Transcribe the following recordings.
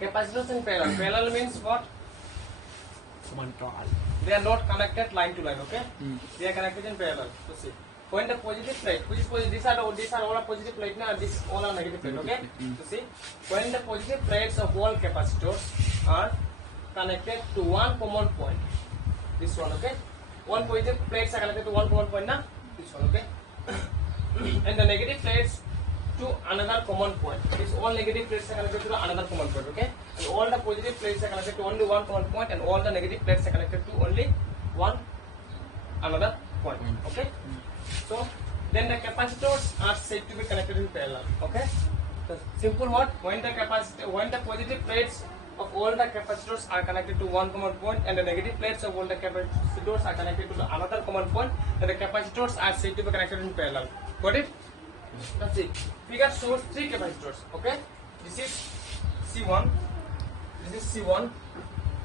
Capacitors in parallel. Parallel means what? They are not connected line to line. Okay. They are connected in parallel. So see, when the positive plate, which is positive, these are all are positive plate now, and this all are negative plate. Okay. So see, when the positive plates of all capacitors are connected to one common point, this one. Okay. One positive plates are connected to one common point now, this one. Okay. And the negative plates to another common point. This all negative plates are connected to another common point. Okay. And all the positive plates are connected to only one common point, and all the negative plates are connected to only one another point. Okay. So then the capacitors are said to be connected in parallel. Okay. So simple what? When the positive plates of all the capacitors are connected to one common point, and the negative plates of all the capacitors are connected to another common point, then the capacitors are said to be connected in parallel. Got it? That's it. Figure shows three capacitors. Okay. This is C1, this is C1,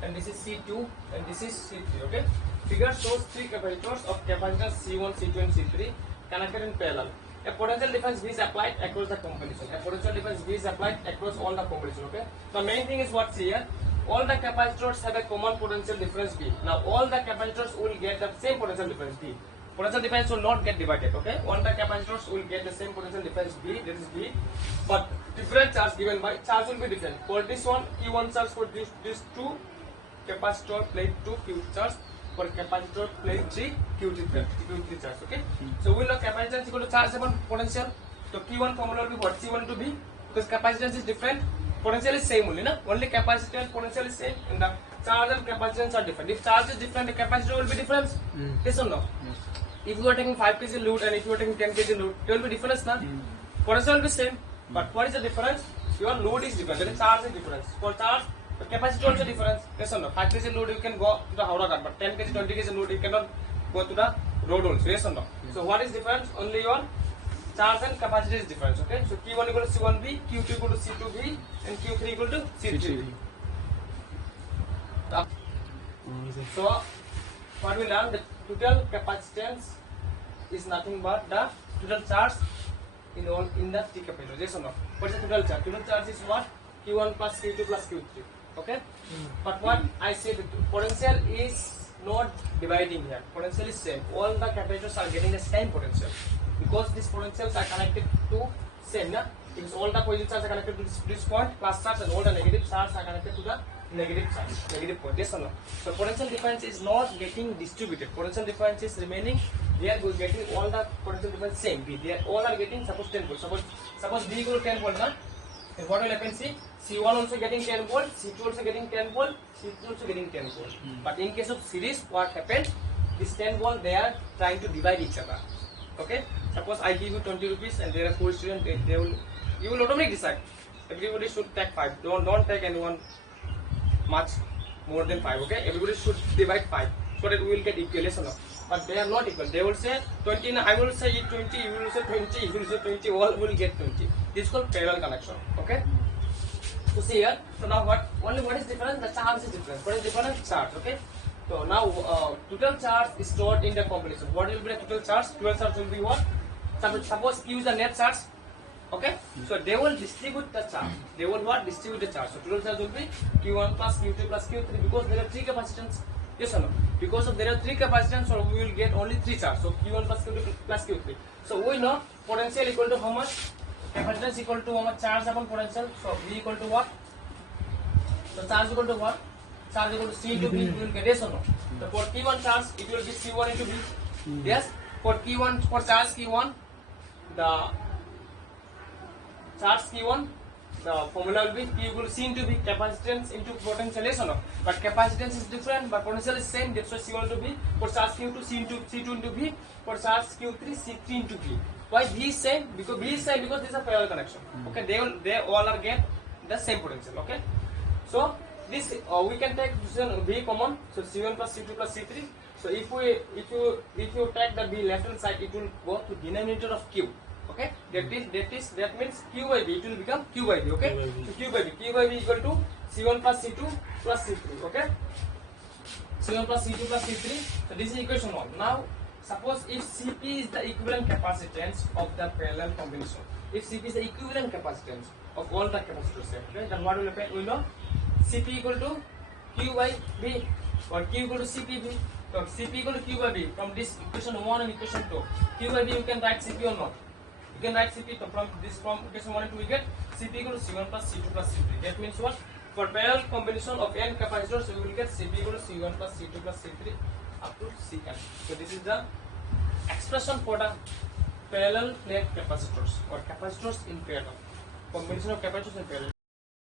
and this is C2, and this is C3. Okay. Figure shows three capacitors of capacitors C1, C2, and C3 connected in parallel. A potential difference V is applied across the combination. A potential difference V is applied across all the combination. Okay. The main thing is what's here. All the capacitors have a common potential difference V. Now all the capacitors will get the same potential difference V. Potential difference will not get divided. Okay. All the capacitors will get the same potential difference V. That is V. But different charge given by charge will be different. For this one, Q1 charge for these two capacitor plate 2 Q charge. For capacitor plate 3 Q3 charge. Okay. So we know capacitance equal to charge upon potential. So Q1 formula will be what? C1 to B, because capacitance is different, potential is same only. Only capacitance potential is same, and the charge and capacitance are different. If charge is different, the capacitor will be different. Yes or no? Yes. If you are taking 5 kg load and if you are taking 10 kg load, there will be difference. Potential will be same, but what is the difference? Your load is different. The charge is different. For charge, the capacity also difference. Yes or no? 5 kg load you can go to the Howrah Ghat, but 10 kg, 20 kg load you cannot go to the road also. Yes or no? Yes. So what is difference? Only your charge and capacity is difference. Okay. So Q1 equal to C1B, Q2 equal to C2B, and Q3 equal to C3B. So what we learned, the total capacitance is nothing but the total charge in the three capacitors. Yes or no? What is the total charge? Total charge is what? Q1 plus Q2 plus Q3. Okay. But what I say, the potential is not dividing here. Potential is same. All the capacitors are getting the same potential because these potentials are connected to same. Because all the positive charge are connected to this point, plus charge, and all the negative charge are connected to the negative charge, negative point. Yes or no? So potential difference is not getting distributed. Potential difference is remaining. They are getting all the potential difference same. They are, all are getting suppose 10 volt. Suppose B equal to 10 volt. And what will happen? See, C1 also getting 10 volt, C2 also getting 10 volt, C3 also getting 10 volt. But in case of series, what happened? This 10 volt they are trying to divide each other. Okay. Suppose I give you 20 rupees and there are 4 students. You will automatically decide. Everybody should take 5. Don't take anyone much more than 5. Okay. Everybody should divide 5 so that we will get equal. Yes or no? But they are not equal. They will say 20. I will say 20. You will say 20. You will say 20. All will get 20. This is called parallel connection. Okay. So see here. So now what is different? The charge is different. What is different? Charge. Okay. So now total charge is stored in the combination. What will be the total charge? Total charge will be what? Suppose Q is the net charge. Okay. So they will distribute the charge. They will what? Distribute the charge. So total charge will be Q1 plus Q2 plus Q3 because there are 3 capacitance. Yes or no? Because of there are 3 capacitance, so we will get only 3 charge. So Q1 plus Q2 plus Q3. So we know potential equal to how much? Capacitance equal to how much? Charge upon potential. So V equal to what? So charge equal to what? Charge equal to C into V. We will get yes or no? So for Q1 charge, it will be C1 into V. Yes. For Q1, for charge Q1, the charge Q1, the formula will be Q equal to C into V, capacitance into potential. Yes or no? But capacitance is different, but potential is same. That's why C1 into V. For charge Q2, C2 into V. For charge Q3, C3 into V. Why V is same? Because V is same because this is a parallel connection. Okay, they all are get the same potential. Okay, so this we can take this one V common. So C1 plus C2 plus C3. So if you take the V left hand side, it will go to denominator of Q. Okay, that means Q by V. It will become Q by V. Okay, so Q by V equal to C1 plus C2 plus C3. Okay, C1 plus C2 plus C3. So this is equation 1. Now suppose if Cp is the equivalent capacitance of the parallel combination. If Cp is the equivalent capacitance, of all the capacitors here. Okay, then what will happen? We know Cp equal to Q by V or Q equal to Cpv. So Cp equal to Q by V. From this equation 1 and equation 2, Q by V you can write Cp or not? You can write Cp. So from equation 1 and 2 we get Cp equal to C1 plus C2 plus C3. That means what? For parallel combination of n capacitors, we will get Cp equal to C1 plus C2 plus C3 up to Cn. So this is the expression for the parallel plate capacitors or capacitors in parallel. Combination of capacitors in parallel.